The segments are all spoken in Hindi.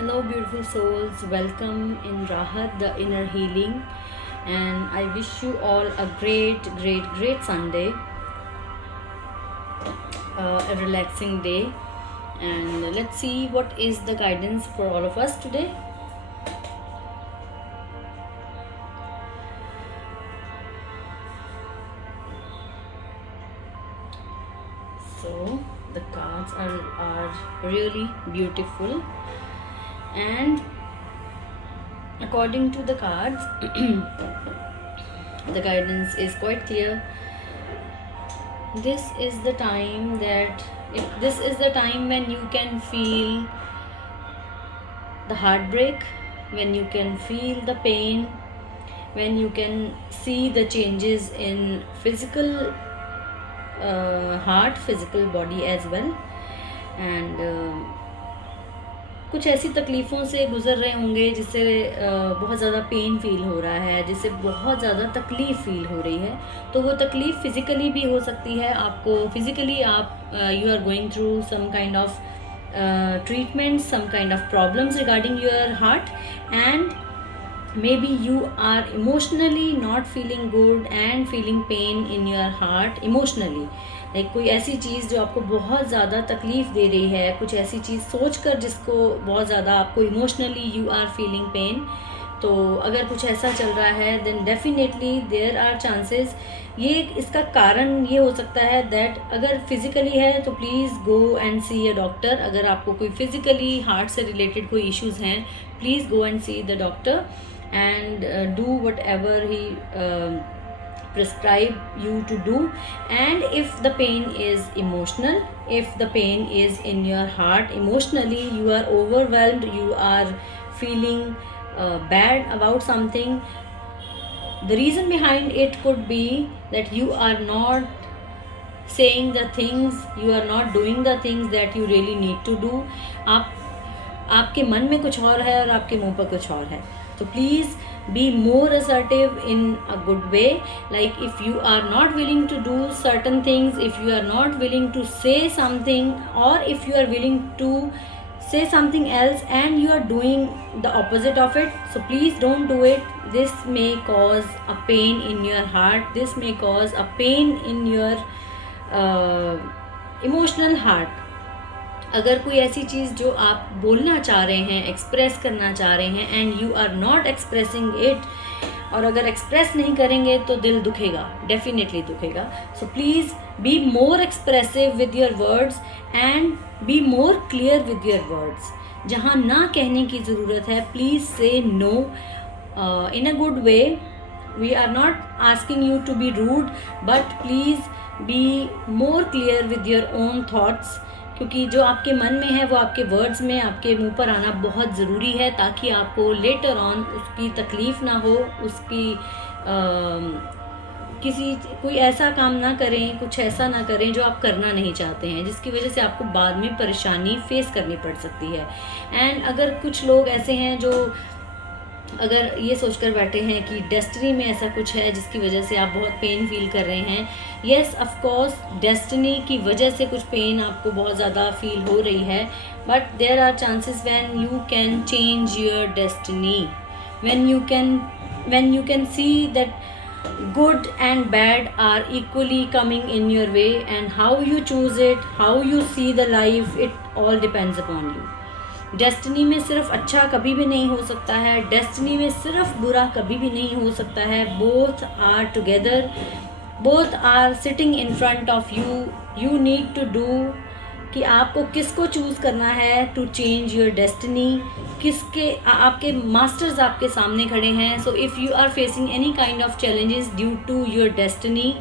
Hello, beautiful souls. Welcome in Rahat, the inner healing. And I wish you all a great Sunday, a relaxing day. And let's see what is the guidance for all of us today. So, the cards are really beautiful. And according to the cards, the guidance is quite clear. This is the time this is the time when you can feel the heartbreak, when you can feel the pain, when you can see the changes in physical heart, physical body as well. And कुछ ऐसी तकलीफ़ों से गुज़र रहे होंगे जिससे बहुत ज़्यादा पेन फील हो रहा है, जिससे बहुत ज़्यादा तकलीफ़ फील हो रही है. तो वो तकलीफ़ फ़िज़िकली भी हो सकती है. आपको फ़िज़िकली आप you are going through some kind of treatment, some kind of problems regarding your heart, and maybe you are emotionally not feeling good and feeling pain in your heart emotionally. Like कोई ऐसी चीज़ जो आपको बहुत ज़्यादा तकलीफ़ दे रही है, कुछ ऐसी चीज़ सोचकर जिसको बहुत ज़्यादा आपको emotionally you are feeling pain. तो अगर कुछ ऐसा चल रहा है then definitely there are chances. ये इसका कारण ये हो सकता है दैट अगर फिज़िकली है तो please go and see a doctor. अगर आपको कोई फिज़िकली हार्ट से रिलेटेड कोई इश्यूज़ हैं, please go and see the doctor and do whatever he prescribe you to do. And if the pain is emotional, if the pain is in your heart emotionally, you are overwhelmed, you are feeling bad about something, the reason behind it could be that you are not saying the things, you are not doing the things that you really need to do. आपके मन में कुछ और है और आपके मुंह पर कुछ और है. So please be more assertive in a good way. Like if you are not willing to do certain things, if you are not willing to say something, or if you are willing to say something else and you are doing the opposite of it, so please don't do it. This may cause a pain in your heart. This may cause a pain in your emotional heart. अगर कोई ऐसी चीज़ जो आप बोलना चाह रहे हैं, एक्सप्रेस करना चाह रहे हैं, and you are not expressing it, और अगर एक्सप्रेस नहीं करेंगे तो दिल दुखेगा, डेफिनेटली दुखेगा. So please be more expressive with your words and be more clear with your words. जहाँ ना कहने की ज़रूरत है, please say no in a good way. We are not asking you to be rude, but please be more clear with your own thoughts. क्योंकि जो आपके मन में है वो आपके वर्ड्स में, आपके मुंह पर आना बहुत ज़रूरी है, ताकि आपको लेटर ऑन उसकी तकलीफ़ ना हो, उसकी कोई ऐसा काम ना करें, कुछ ऐसा ना करें जो आप करना नहीं चाहते हैं, जिसकी वजह से आपको बाद में परेशानी फेस करनी पड़ सकती है. एंड अगर कुछ लोग ऐसे हैं जो अगर ये सोचकर बैठे हैं कि डेस्टिनी में ऐसा कुछ है जिसकी वजह से आप बहुत पेन फील कर रहे हैं, येस ऑफ कोर्स डेस्टिनी की वजह से कुछ पेन आपको बहुत ज़्यादा फील हो रही है, but there are chances when you can change your destiny, when you can see that good and bad are equally coming in your way, and how you choose it, how you see the life, it all depends upon you. Destiny में सिर्फ अच्छा कभी भी नहीं हो सकता है, डेस्टिनी में सिर्फ बुरा कभी भी नहीं हो सकता है. Both are together, both are sitting in front of you. You need to do कि आपको किसको चूज़ करना है टू चेंज योर डेस्टिनी. आपके मास्टर्स आपके सामने खड़े हैं. So if you are facing any kind of challenges due to your destiny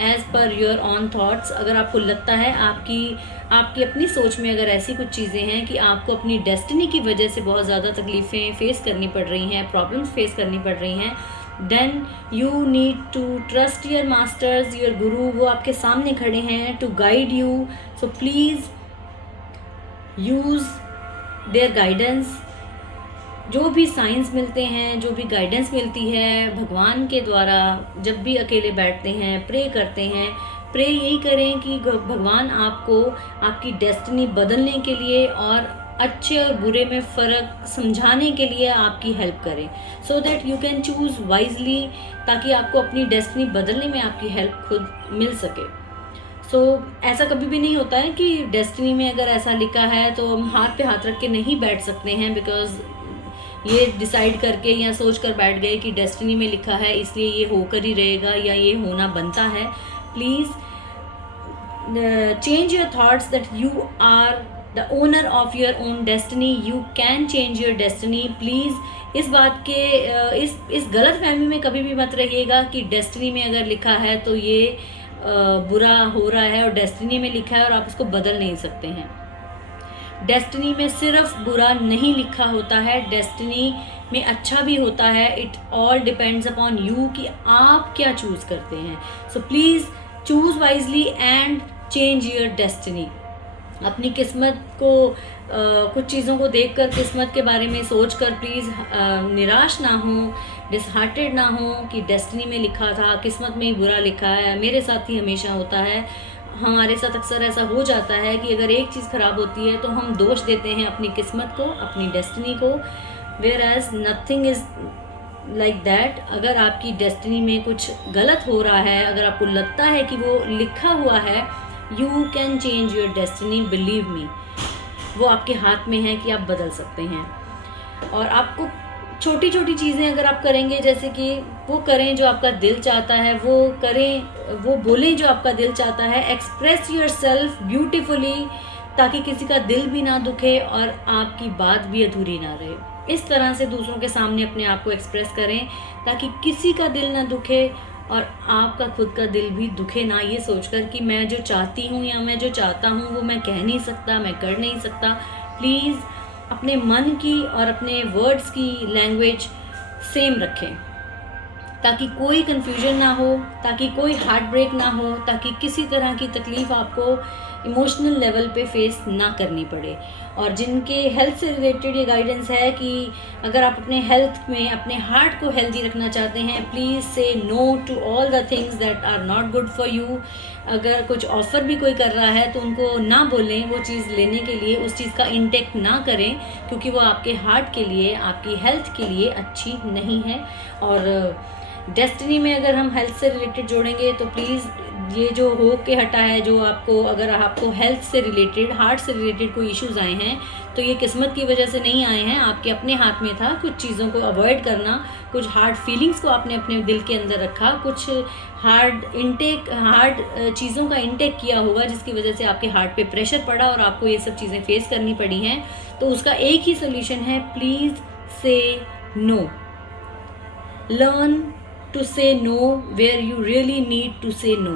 as per your own thoughts, अगर आपको लगता है आपकी अपनी सोच में अगर ऐसी कुछ चीज़ें हैं कि आपको अपनी डेस्टिनी की वजह से बहुत ज़्यादा तकलीफ़ें फेस करनी पड़ रही हैं, प्रॉब्लम्स फेस करनी पड़ रही हैं, then you need to trust your masters, your guru. वो आपके सामने खड़े हैं to guide you. So please use their guidance. जो भी साइंस मिलते हैं, जो भी गाइडेंस मिलती है भगवान के द्वारा, जब भी अकेले बैठते हैं, प्रे करते हैं, प्रे यही करें कि भगवान आपको आपकी डेस्टिनी बदलने के लिए और अच्छे और बुरे में फ़र्क समझाने के लिए आपकी हेल्प करें, so that you can choose wisely, ताकि आपको अपनी डेस्टिनी बदलने में आपकी हेल्प खुद मिल सके। ऐसा कभी भी नहीं होता है कि डेस्टिनी में अगर ऐसा लिखा है तो हम हाथ पे हाथ रख के नहीं बैठ सकते हैं, बिकॉज ये डिसाइड करके या सोच कर बैठ गए कि डेस्टिनी में लिखा है इसलिए ये होकर ही रहेगा या ये होना बनता है। Please change your thoughts that you are the owner of your own destiny, you can change your destiny। Please इस बात के इस गलत फहमी में कभी भी मत रहिएगा कि डेस्टिनी में अगर लिखा है तो ये बुरा हो रहा है, और डेस्टिनी में लिखा है और आप इसको बदल नहीं सकते हैं। डेस्टिनी में सिर्फ बुरा नहीं लिखा होता है, डेस्टिनी में अच्छा भी होता है। It all depends upon you कि आप क्या चूज़ करते हैं। So please choose wisely and change your destiny. अपनी किस्मत को कुछ चीज़ों को देखकर, किस्मत के बारे में सोचकर प्लीज़ निराश ना हो, डिसहार्टेड ना हो कि डेस्टिनी में लिखा था, किस्मत में ही बुरा लिखा है, मेरे साथ ही हमेशा होता है। हमारे साथ अक्सर ऐसा हो जाता है कि अगर एक चीज़ ख़राब होती है तो हम दोष देते हैं अपनी किस्मत को, अपनी डेस्टिनी को, whereas nothing is like that. अगर आपकी डेस्टिनी में कुछ गलत हो रहा है, अगर आपको लगता है कि वो लिखा हुआ है, you can change your destiny, believe me. वो आपके हाथ में है कि आप बदल सकते हैं। और आपको छोटी छोटी चीज़ें अगर आप करेंगे, जैसे कि वो करें जो आपका दिल चाहता है, वो करें, वो बोलें जो आपका दिल चाहता है, एक्सप्रेस योर सेल्फ ब्यूटिफुली, ताकि किसी का दिल भी ना दुखे और आपकी बात भी अधूरी ना रहे। इस तरह से दूसरों के सामने अपने आप को एक्सप्रेस करें ताकि किसी का दिल ना दुखे और आपका खुद का दिल भी दुखे ना, ये सोचकर कि मैं जो चाहती हूँ या मैं जो चाहता हूँ वो मैं कह नहीं सकता, मैं कर नहीं सकता। प्लीज़ अपने मन की और अपने वर्ड्स की लैंग्वेज सेम रखें, ताकि कोई कन्फ्यूजन ना हो, ताकि कोई हार्ट ब्रेक ना हो, ताकि किसी तरह की तकलीफ़ आपको इमोशनल लेवल पे फेस ना करनी पड़े। और जिनके हेल्थ से रिलेटेड ये गाइडेंस है कि अगर आप अपने हेल्थ में अपने हार्ट को हेल्दी रखना चाहते हैं, please say no to all the things that are not good for you. अगर कुछ ऑफ़र भी कोई कर रहा है तो उनको ना बोलें वो चीज़ लेने के लिए, उस चीज़ का इंटेक ना करें, क्योंकि वो आपके हार्ट के लिए, आपकी हेल्थ के लिए अच्छी नहीं है। और डेस्टिनी में अगर हम हेल्थ से रिलेटेड जोड़ेंगे तो प्लीज़ ये जो हो के हटा है, जो आपको, अगर आपको हेल्थ से रिलेटेड, हार्ट से रिलेटेड कोई इश्यूज़ आए हैं तो ये किस्मत की वजह से नहीं आए हैं, आपके अपने हाथ में था। कुछ चीज़ों को अवॉइड करना, कुछ हार्ड फीलिंग्स को आपने अपने दिल के अंदर रखा, कुछ हार्ड चीज़ों का इंटेक किया होगा जिसकी वजह से आपके हार्ट पे प्रेशर पड़ा और आपको ये सब चीज़ें फेस करनी पड़ी हैं। तो उसका एक ही सोल्यूशन है, please say no. Learn to say no where you really need to say no.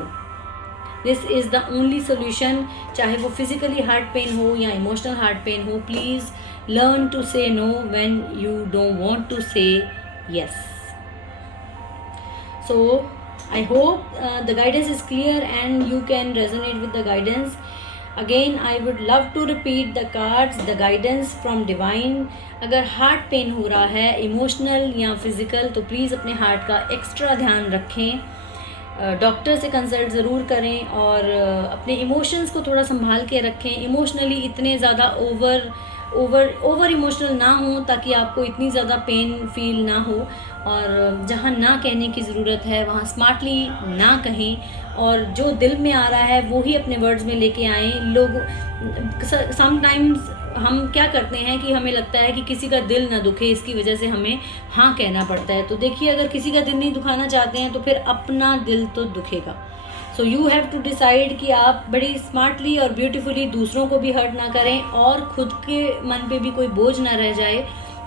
This is the only solution। चाहे वो physically heart pain हो या emotional heart pain हो, please learn to say no when you don't want to say yes। So I hope the guidance is clear and you can resonate with the guidance। Again I would love to repeat the cards, the guidance from divine। अगर हार्ट पेन हो रहा है, इमोशनल या फिज़िकल, तो प्लीज़ अपने हार्ट का एक्स्ट्रा ध्यान रखें, डॉक्टर से कंसल्ट ज़रूर करें और अपने इमोशंस को थोड़ा संभाल के रखें। इमोशनली इतने ज़्यादा ओवर इमोशनल ना हो ताकि आपको इतनी ज़्यादा पेन फील ना हो। और जहाँ ना कहने की ज़रूरत है वहाँ स्मार्टली ना कहें और जो दिल में आ रहा है वो ही अपने वर्ड्स में लेके आएँ। लोग समटाइम्स हम क्या करते हैं कि हमें लगता है कि किसी का दिल ना दुखे, इसकी वजह से हमें हाँ कहना पड़ता है। तो देखिए, अगर किसी का दिल नहीं दुखाना चाहते हैं तो फिर अपना दिल तो दुखेगा। So you have to decide कि आप बड़ी स्मार्टली और ब्यूटीफुली दूसरों को भी हर्ट ना करें और खुद के मन पे भी कोई बोझ ना रह जाए।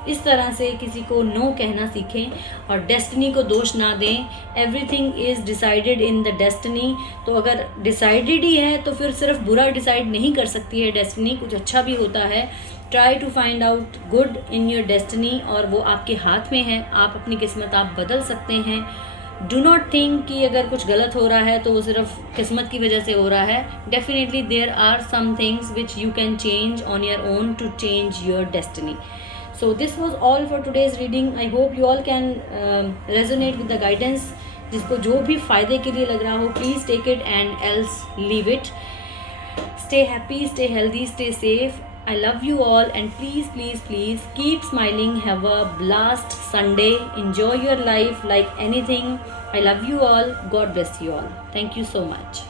इस तरह से किसी को नो कहना सीखें और डेस्टिनी को दोष ना दें। Everything is decided in the destiny. तो अगर डिसाइडेड ही है तो फिर सिर्फ बुरा डिसाइड नहीं कर सकती है डेस्टिनी, कुछ अच्छा भी होता है। Try to find out good in your destiny और वो आपके हाथ में है। आप अपनी किस्मत आप बदल सकते हैं। डू नॉट थिंक कि अगर कुछ गलत हो रहा है तो वो सिर्फ किस्मत की वजह से हो रहा है। Definitely there are some things which you can change on your own to change your destiny. So this was all for today's reading। I hope you all can resonate with the guidance। जिसको जो भी फ़ायदे के लिए लग रहा हो, please take it and else leave it। Stay happy, stay healthy, stay safe I love you all, and please, please, please keep smiling. Have a blast Sunday. Enjoy your life like anything. I love you all. God bless you all. Thank you so much.